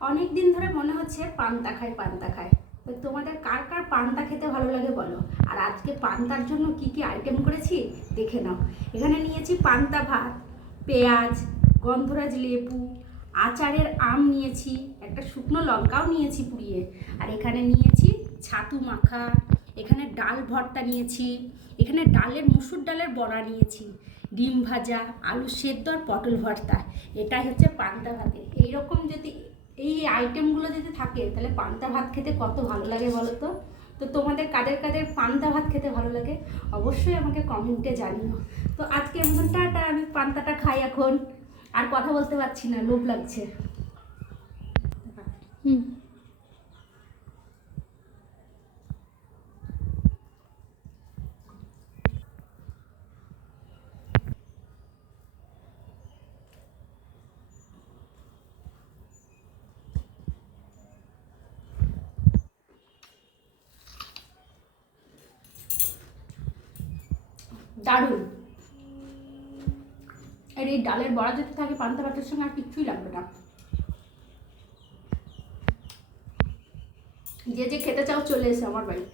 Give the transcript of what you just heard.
অনেক দিন ধরে মনে হচ্ছে পান্তা খাই পান্তা খাই। তো তোমাদের কার কার পান্তা খেতে ভালো লাগে বলো। আর আজকে পান্তার জন্য কি কি আইটেম করেছি দেখে নাও। এখানে নিয়েছি পান্তা ভাত, পেঁয়াজ, গন্ধরাজ লেবু, আচারের আম নিয়েছি, একটা শুকনো লঙ্কাও নিয়েছি পুড়িয়ে, আর এখানে নিয়েছি ছাতু মাখা, এখানে ডাল ভর্তা নিয়েছি, এখানে মুসুর ডালের বড়া নিয়েছি, ডিম ভাজা, আলু সেদ্ধ আর পটল ভর্তা। এটাই হচ্ছে পান্তা ভাতে। এইরকম যদি এই আইটেমগুলো যদি থাকে তাহলে পান্তা ভাত খেতে কত ভালো লাগে বলো তো। তো তোমাদের কাদের কাদের পান্তা ভাত খেতে ভালো লাগে অবশ্যই আমাকে কমেন্টে জানিও। তো আজকে এমন টাটা, আমি পান্তাটা খাই এখন, আর কথা বলতে পারছি না, লোভ লাগছে। হুম। দারুণ। আর এই ডালের বড়া যদি থাকে পান্তা ভাতের সঙ্গে আর কিচ্ছুই লাগবে না। যে যে খেতে চাও চলে এসে আমার বাড়ি।